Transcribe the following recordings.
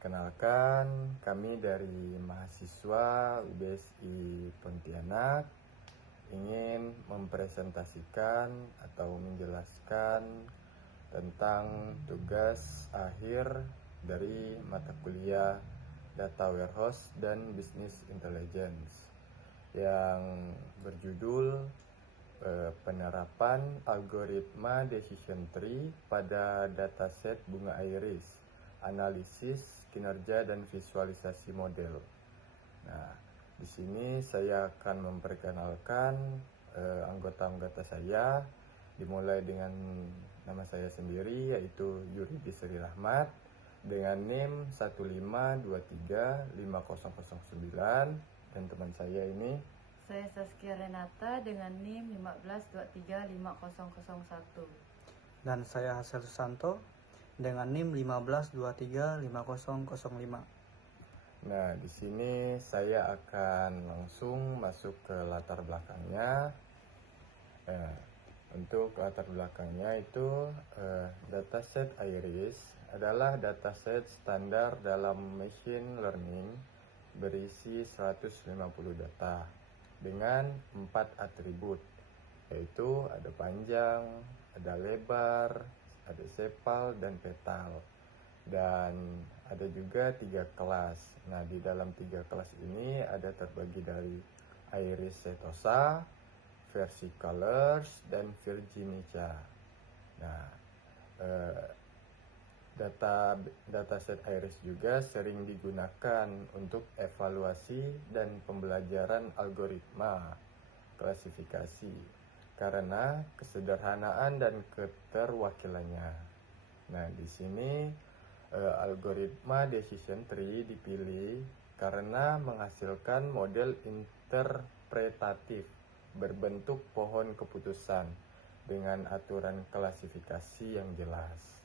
Perkenalkan, kami dari mahasiswa UBSI Pontianak ingin mempresentasikan atau menjelaskan tentang tugas akhir dari mata kuliah Data Warehouse dan Business Intelligence yang berjudul penerapan algoritma decision tree pada dataset bunga iris, analisis, kinerja, dan visualisasi model. Nah, di sini saya akan memperkenalkan anggota-anggota saya, dimulai dengan nama saya sendiri, yaitu Yuri Bisri Rahmat, dengan NIM 1523509, dan teman saya ini. Saya Saskia Renata dengan NIM 1523501. Dan saya Hasil Susanto dengan NIM 1523505. Nah, di sini saya akan langsung masuk ke latar belakangnya. Untuk latar belakangnya itu dataset iris adalah dataset standar dalam machine learning berisi 150 data dengan 4 atribut, yaitu ada panjang, ada lebar, ada sepal, dan petal. Dan ada juga 3 kelas. Nah, di dalam 3 kelas ini ada terbagi dari iris setosa, versicolors, dan virginica. Nah, dataset iris juga sering digunakan untuk evaluasi dan pembelajaran algoritma klasifikasi karena kesederhanaan dan keterwakilannya. Nah, di sini algoritma decision tree dipilih karena menghasilkan model interpretatif berbentuk pohon keputusan dengan aturan klasifikasi yang jelas.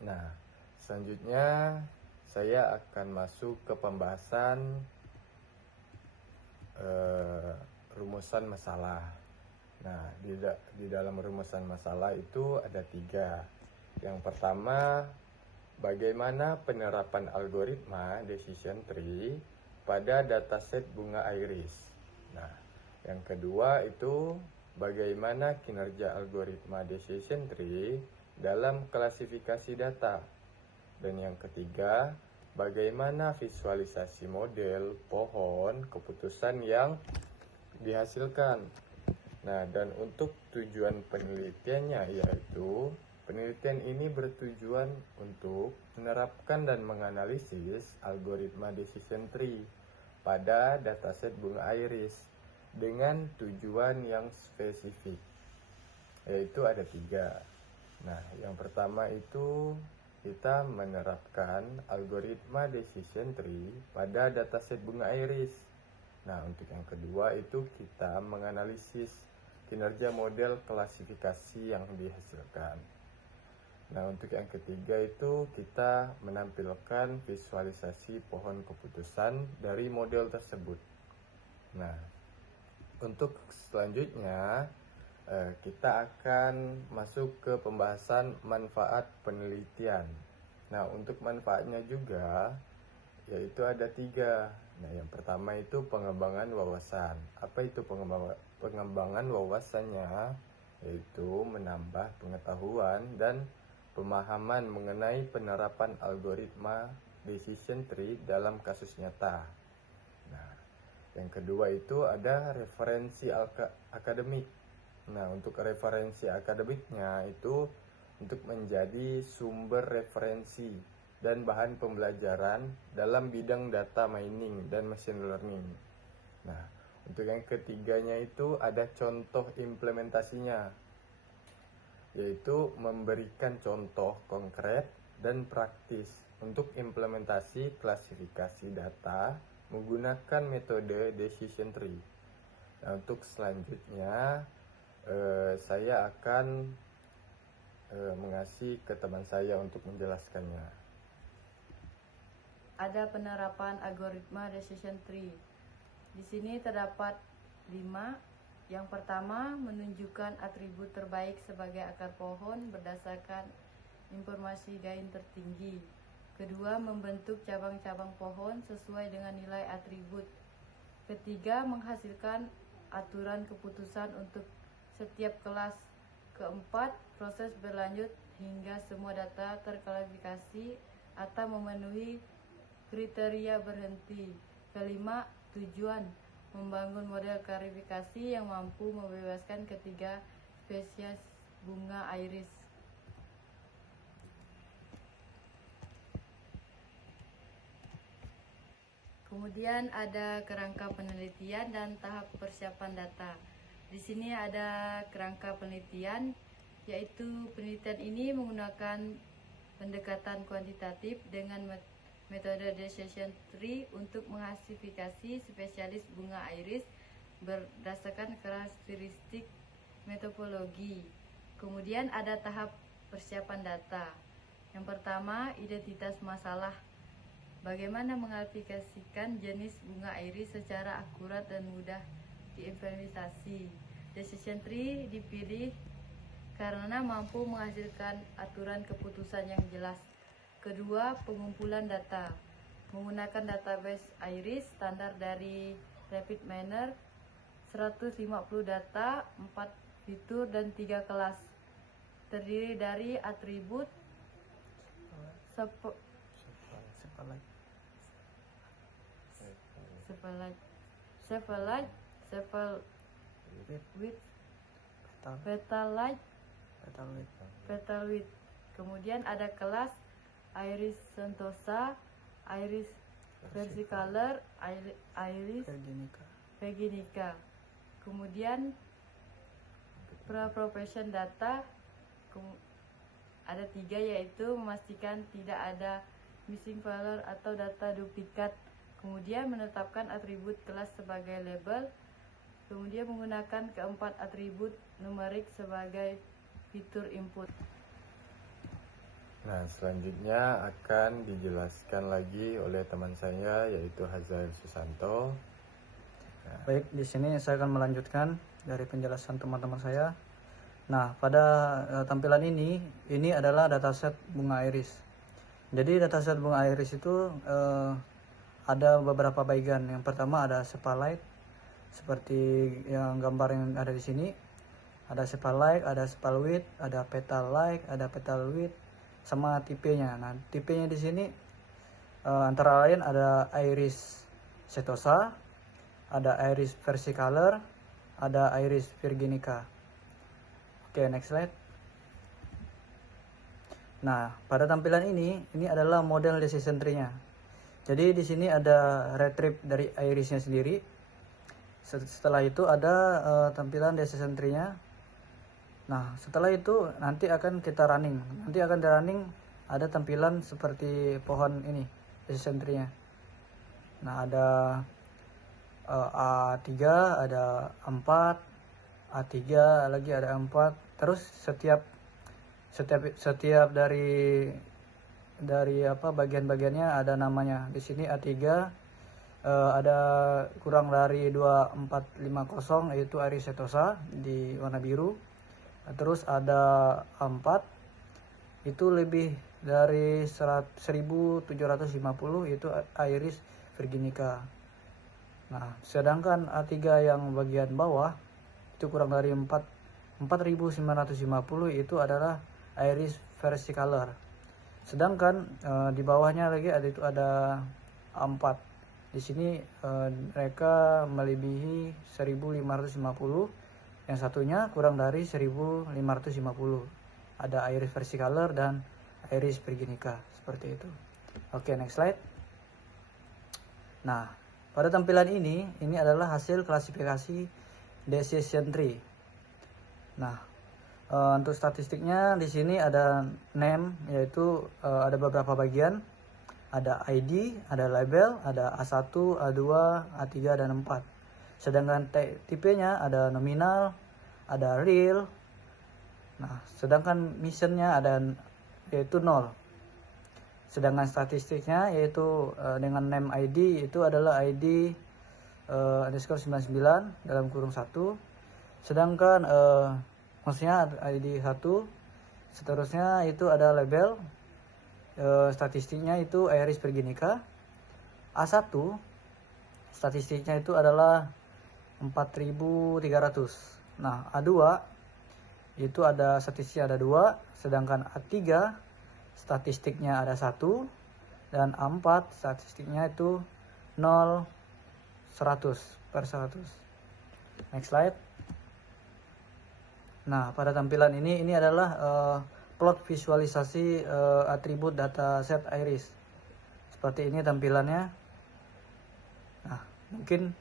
Nah, selanjutnya saya akan masuk ke pembahasan rumusan masalah. Nah, di dalam rumusan masalah itu ada 3. Yang pertama, bagaimana penerapan algoritma decision tree pada dataset bunga iris. Nah, yang kedua itu bagaimana kinerja algoritma decision tree dalam klasifikasi data. Dan yang ketiga, bagaimana visualisasi model pohon keputusan yang dihasilkan. Nah, dan untuk tujuan penelitiannya yaitu penelitian ini bertujuan untuk menerapkan dan menganalisis algoritma decision tree pada dataset bunga iris dengan tujuan yang spesifik, yaitu ada 3. Nah, yang pertama itu kita menerapkan algoritma decision tree pada dataset bunga iris. Nah, untuk yang kedua itu kita menganalisis kinerja model klasifikasi yang dihasilkan. Nah, untuk yang ketiga itu kita menampilkan visualisasi pohon keputusan dari model tersebut. Nah, untuk selanjutnya kita akan masuk ke pembahasan manfaat penelitian. Nah, untuk manfaatnya juga yaitu ada 3. Nah, yang pertama itu pengembangan wawasan. Apa itu pengembangan wawasannya? Yaitu menambah pengetahuan dan pemahaman mengenai penerapan algoritma decision tree dalam kasus nyata. Nah, yang kedua itu ada referensi akademik. Nah, untuk referensi akademiknya itu untuk menjadi sumber referensi dan bahan pembelajaran dalam bidang data mining dan machine learning. Nah, untuk yang ketiganya itu ada contoh implementasinya, yaitu memberikan contoh konkret dan praktis untuk implementasi klasifikasi data menggunakan metode decision tree. Nah, untuk selanjutnya saya akan mengasih ke teman saya untuk menjelaskannya. Ada penerapan algoritma decision tree. Di sini terdapat 5. Yang pertama, menunjukkan atribut terbaik sebagai akar pohon berdasarkan informasi gain tertinggi. Kedua, membentuk cabang-cabang pohon sesuai dengan nilai atribut. Ketiga, menghasilkan aturan keputusan untuk setiap kelas. Keempat, proses berlanjut hingga semua data terklasifikasi atau memenuhi kriteria berhenti. Kelima, tujuan membangun model klasifikasi yang mampu membebaskan ketiga spesies bunga iris. Kemudian ada kerangka penelitian dan tahap persiapan data. Di sini ada kerangka penelitian, yaitu penelitian ini menggunakan pendekatan kuantitatif dengan metode decision tree untuk mengklasifikasi spesies bunga iris berdasarkan karakteristik metodologi. Kemudian ada tahap persiapan data. Yang pertama, identitas masalah. Bagaimana mengklasifikasikan jenis bunga iris secara akurat dan mudah diimplementasi. Decision tree dipilih karena mampu menghasilkan aturan keputusan yang jelas. Kedua, pengumpulan data. Menggunakan database iris standar dari RapidMiner, 150 data, 4 fitur dan 3 kelas. Terdiri dari atribut, petal width. Kemudian ada kelas iris sentosa, iris versicolor, iris virginica. Kemudian pre-propagation data ada 3, yaitu memastikan tidak ada missing value atau data duplikat. Kemudian menetapkan atribut kelas sebagai label. Kemudian menggunakan keempat atribut numerik sebagai fitur input. Nah, selanjutnya akan dijelaskan lagi oleh teman saya, yaitu Hazael Susanto. Baik, di sini saya akan melanjutkan dari penjelasan teman-teman saya. Nah, pada tampilan ini adalah dataset bunga iris. Jadi dataset bunga iris itu ada beberapa bagian. Yang pertama ada spotlight, seperti yang gambar yang ada di sini. Ada spotlight, ada spot width, ada petal light, ada petal width, sama tipenya. Nah, tipenya di sini antara lain ada iris setosa, ada iris versicolor, ada iris virginica. Oke, next slide. Nah, pada tampilan ini adalah model decision tree-nya. Jadi di sini ada retrieve dari irisnya sendiri. Setelah itu ada tampilan decision tree-nya. Nah, setelah itu nanti akan kita running. Nanti akan running ada tampilan seperti pohon ini, decision tree-nya. Nah, ada A3, ada 4, A3 lagi ada 4. Terus setiap dari bagian-bagiannya ada namanya. Di sini A3 ada kurang dari 2450, yaitu iris setosa di warna biru. Terus ada A4 itu lebih dari 1750, yaitu iris virginica. Nah, sedangkan A3 yang bagian bawah itu kurang dari 4950, itu adalah iris versicolor. Sedangkan di bawahnya lagi ada A4. Di sini mereka melebihi 1550. Yang satunya kurang dari 1550. Ada iris versicolor dan iris virginica, seperti itu. Oke, next slide. Nah, pada tampilan ini adalah hasil klasifikasi decision tree. Nah, untuk statistiknya di sini ada name, yaitu ada beberapa bagian. Ada ID, ada label, ada A1, A2, A3 dan 4. Sedangkan tipenya ada nominal, ada real. Nah, sedangkan missionnya yaitu 0. Sedangkan statistiknya yaitu dengan name ID itu adalah ID underscore 99 dalam kurung 1. Sedangkan maksudnya ID 1. Seterusnya itu ada label statistiknya itu Aeris perginica. A1 statistiknya itu adalah 4.300. Nah, A2 itu ada statistiknya ada 2, sedangkan A3 statistiknya ada 1, dan A4 statistiknya itu 0 100/100. Next slide. Nah, pada tampilan ini adalah plot visualisasi atribut dataset Aeris. Seperti ini tampilannya. Nah, mungkin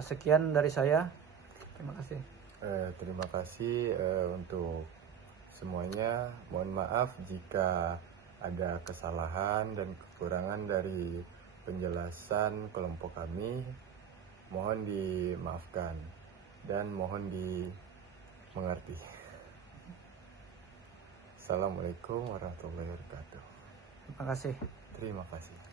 sekian dari saya. Terima kasih. Terima kasih untuk semuanya. Mohon maaf jika ada kesalahan dan kekurangan dari penjelasan kelompok kami. Mohon dimaafkan dan mohon dimengerti. Assalamualaikum warahmatullahi wabarakatuh. Terima kasih. Terima kasih.